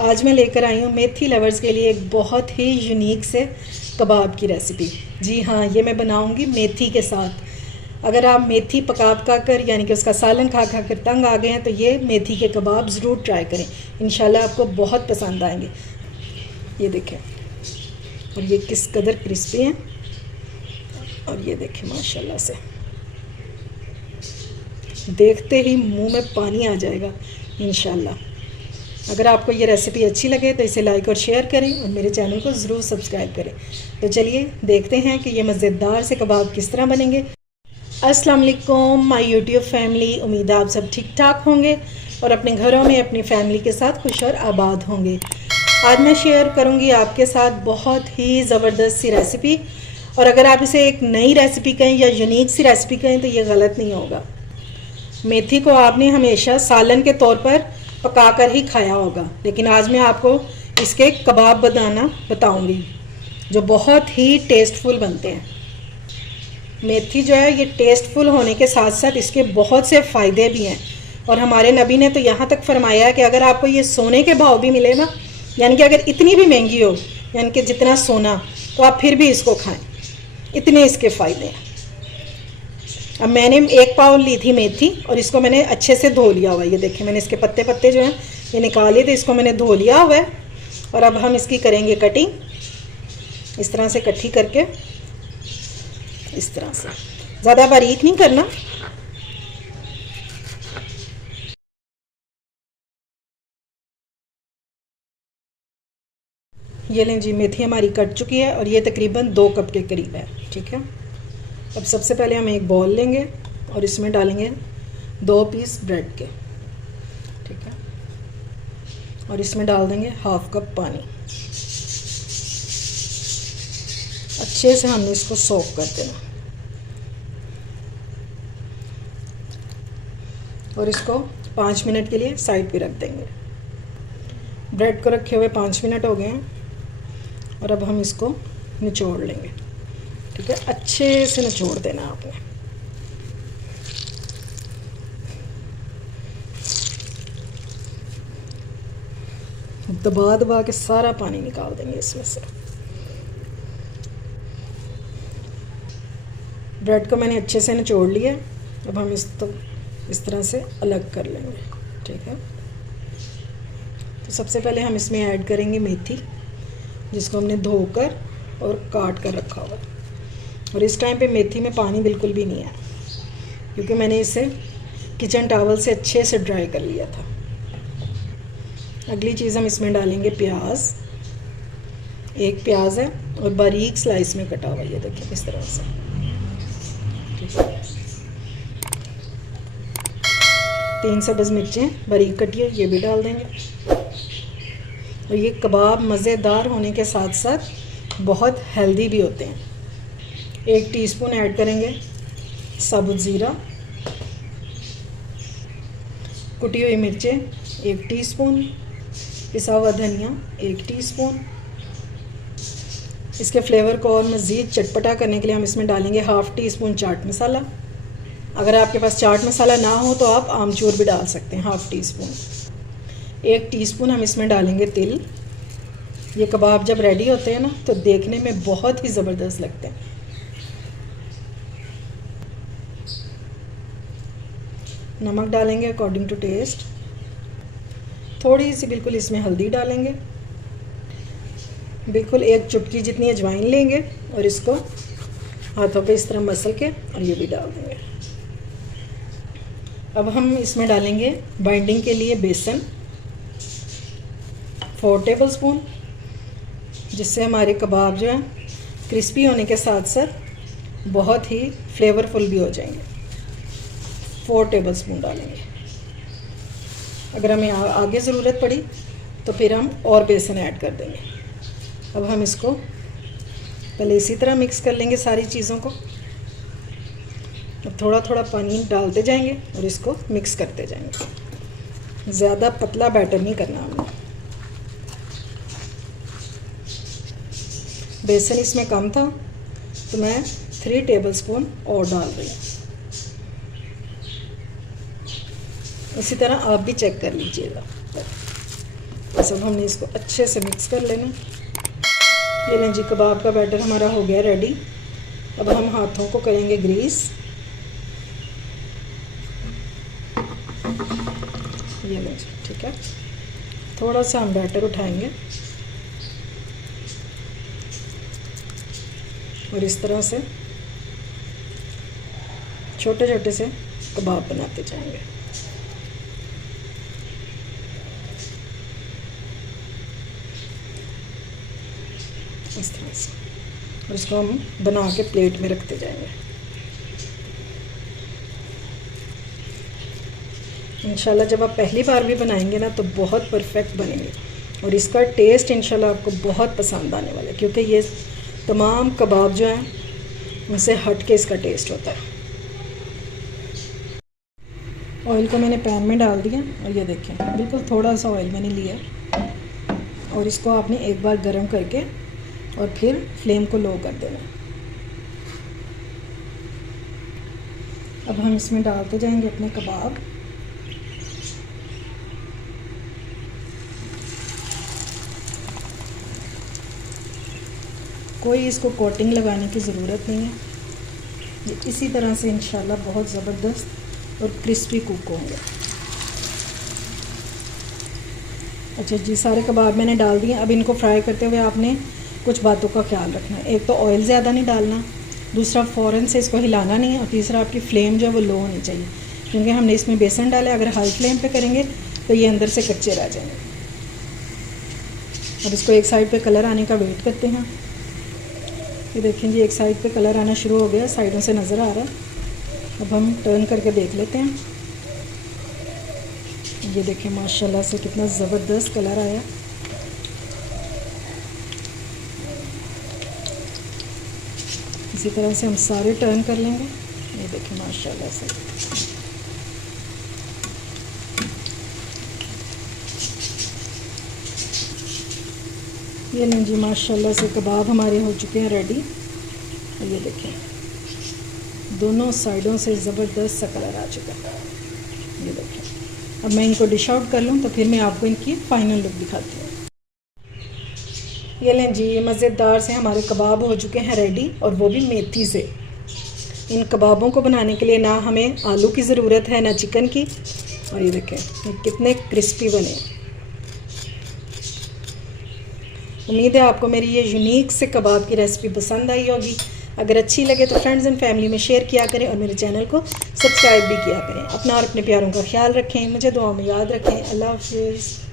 आज मैं लेकर आई हूँ मेथी लवर्स के लिए एक बहुत ही यूनिक से कबाब की रेसिपी। जी हाँ, ये मैं बनाऊँगी मेथी के साथ। अगर आप मेथी पका कर यानी कि उसका सालन खा कर तंग आ गए हैं तो ये मेथी के कबाब ज़रूर ट्राई करें। इंशाल्लाह आपको बहुत पसंद आएंगे। ये देखें, और ये किस कदर क्रिस्पी हैं, और ये देखें माशाल्लाह से, देखते ही मुंह में पानी आ जाएगा इंशाल्लाह। अगर आपको ये रेसिपी अच्छी लगे तो इसे लाइक और शेयर करें और मेरे चैनल को ज़रूर सब्सक्राइब करें। तो चलिए देखते हैं कि ये मज़ेदार से कबाब किस तरह बनेंगे। अस्सलाम वालेकुम माय यूट्यूब फैमिली, उम्मीद है आप सब ठीक ठाक होंगे और अपने घरों में अपनी फैमिली के साथ खुश और आबाद होंगे। आज मैं शेयर करूंगी आपके साथ बहुत ही ज़बरदस्त सी रेसिपी, और अगर आप इसे एक नई रेसिपी कहें या यूनिक सी रेसिपी कहें तो ये गलत नहीं होगा। मेथी को आपने हमेशा सालन के तौर पर पकाकर ही खाया होगा, लेकिन आज मैं आपको इसके कबाब बनाना बताऊंगी जो बहुत ही टेस्टफुल बनते हैं। मेथी जो है ये टेस्टफुल होने के साथ साथ इसके बहुत से फ़ायदे भी हैं, और हमारे नबी ने तो यहाँ तक फरमाया है कि अगर आपको ये सोने के भाव भी मिले ना, यानी कि अगर इतनी भी महंगी हो, यानी कि जितना सोना, तो आप फिर भी इसको खाएं, इतने इसके फ़ायदे हैं। अब मैंने 1 पाव ली थी मेथी और इसको मैंने अच्छे से धो लिया हुआ है। ये देखिए, मैंने इसके पत्ते पत्ते जो हैं ये निकाले थे, इसको मैंने धो लिया हुआ है। और अब हम इसकी करेंगे कटिंग, इस तरह से इकट्ठी करके, इस तरह से, ज़्यादा बारीक नहीं करना। ये लें जी, मेथी हमारी कट चुकी है और ये तकरीबन 2 कप के करीब है। ठीक है, अब सबसे पहले हम एक बॉल लेंगे और इसमें डालेंगे 2 पीस ब्रेड के। ठीक है, और इसमें डाल देंगे 1/2 कप पानी। अच्छे से हमने इसको सोक कर देना और इसको 5 मिनट के लिए साइड पे रख देंगे। ब्रेड को रखे हुए 5 मिनट हो गए हैं और अब हम इसको निचोड़ लेंगे। ठीक है, अच्छे से निचोड़ देना आपने। दबा दबा के सारा पानी निकाल देंगे इसमें से। ब्रेड को मैंने अच्छे से निचोड़ लिया। अब हम इस तरह से अलग कर लेंगे। ठीक है, तो सबसे पहले हम इसमें ऐड करेंगे मेथी, जिसको हमने धोकर और काट कर रखा हुआ। और इस टाइम पे मेथी में पानी बिल्कुल भी नहीं है, क्योंकि मैंने इसे किचन टॉवल से अच्छे से ड्राई कर लिया था। अगली चीज़ हम इसमें डालेंगे प्याज। 1 प्याज है और बारीक स्लाइस में कटा हुआ, ये देखिए इस तरह से। ठीक है, 3 सब्ज़ मिर्चें बारीक कटी है, ये भी डाल देंगे। और ये कबाब मज़ेदार होने के साथ साथ बहुत हेल्दी भी होते हैं। 1 टीस्पून ऐड करेंगे साबुत ज़ीरा, कुटी हुई मिर्चें 1 टीस्पून, पिसा हुआ धनिया 1 टीस्पून। इसके फ्लेवर को और मज़ीद चटपटा करने के लिए हम इसमें डालेंगे 1/2 टीस्पून चाट मसाला। अगर आपके पास चाट मसाला ना हो तो आप आमचूर भी डाल सकते हैं, 1/2 टीस्पून। 1 टीस्पून हम इसमें डालेंगे तिल। ये कबाब जब रेडी होते हैं ना तो देखने में बहुत ही ज़बरदस्त लगते हैं। नमक डालेंगे अकॉर्डिंग टू टेस्ट। थोड़ी सी बिल्कुल इसमें हल्दी डालेंगे। बिल्कुल 1 चुटकी जितनी अजवाइन लेंगे और इसको हाथों पे इस तरह मसल के और ये भी डाल देंगे। अब हम इसमें डालेंगे बाइंडिंग के लिए बेसन, 4 टेबलस्पून, जिससे हमारे कबाब जो हैं क्रिस्पी होने के साथ साथ बहुत ही फ्लेवरफुल भी हो जाएंगे। 4 टेबलस्पून डालेंगे। अगर हमें आगे ज़रूरत पड़ी तो फिर हम और बेसन ऐड कर देंगे। अब हम इसको पहले इसी तरह मिक्स कर लेंगे सारी चीज़ों को। अब थोड़ा थोड़ा पानी डालते जाएंगे और इसको मिक्स करते जाएंगे। ज़्यादा पतला बैटर नहीं करना हमने। बेसन इसमें कम था तो मैं 3 टेबलस्पून और डाल रही हूँ। इसी तरह आप भी चेक कर लीजिएगा। बस अब हमने इसको अच्छे से मिक्स कर लेना। ये लें जी, कबाब का बैटर हमारा हो गया रेडी। अब हम हाथों को करेंगे ग्रीस। ये लें जी, ठीक है। थोड़ा सा हम बैटर उठाएंगे और इस तरह से छोटे छोटे से कबाब बनाते जाएंगे। इस तरह से, और इसको हम बना के प्लेट में रखते जाएंगे। इंशाल्लाह जब आप पहली बार भी बनाएंगे ना तो बहुत परफेक्ट बनेंगे और इसका टेस्ट इंशाल्लाह आपको बहुत पसंद आने वाला है, क्योंकि ये तमाम कबाब जो हैं उनसे हट के इसका टेस्ट होता है। ऑयल को मैंने पैन में डाल दिया और ये देखें बिल्कुल थोड़ा सा ऑयल मैंने लिया और इसको आपने एक बार गर्म करके और फिर फ्लेम को लो कर देना। अब हम इसमें डालते जाएंगे अपने कबाब। कोई इसको कोटिंग लगाने की ज़रूरत नहीं है, ये इसी तरह से इंशाल्लाह बहुत ज़बरदस्त और क्रिस्पी कुक होंगे। अच्छा जी, सारे कबाब मैंने डाल दिए। अब इनको फ्राई करते हुए आपने कुछ बातों का ख्याल रखना है। एक तो ऑयल ज़्यादा नहीं डालना, दूसरा फ़ौरन से इसको हिलाना नहीं है, और तीसरा आपकी फ्लेम जो है वो लो होनी चाहिए, क्योंकि हमने इसमें बेसन डाला है। अगर हाई फ्लेम पे करेंगे तो ये अंदर से कच्चे रह जाएंगे। अब इसको एक साइड पे कलर आने का वेट करते हैं। ये देखें जी, एक साइड पे कलर आना शुरू हो गया, साइडों से नज़र आ रहा है। अब हम टर्न करके देख लेते हैं। ये देखें माशाल्लाह से कितना ज़बरदस्त कलर आया। इसी तरह से हम सारे टर्न कर लेंगे। ये देखें माशाल्लाह से ये लें जी, माशाल्लाह से कबाब हमारे हो चुके हैं रेडी। और ये देखें दोनों साइडों से ज़बरदस्त सा कलर आ चुका है। ये देखें, अब मैं इनको डिश आउट कर लूँ तो फिर मैं आपको इनकी फ़ाइनल लुक दिखाती हूँ। ये लें जी, ये मज़ेदार से हमारे कबाब हो चुके हैं रेडी, और वो भी मेथी से। इन कबाबों को बनाने के लिए ना हमें आलू की ज़रूरत है ना चिकन की। और ये देखें ये कितने क्रिस्पी बने। उम्मीद है आपको मेरी ये यूनिक से कबाब की रेसिपी पसंद आई होगी। अगर अच्छी लगे तो फ्रेंड्स एंड फैमिली में शेयर किया करें और मेरे चैनल को सब्सक्राइब भी किया करें। अपना और अपने प्यारों का ख्याल रखें, मुझे दुआ में याद रखें। अल्लाह हाफ़िज़।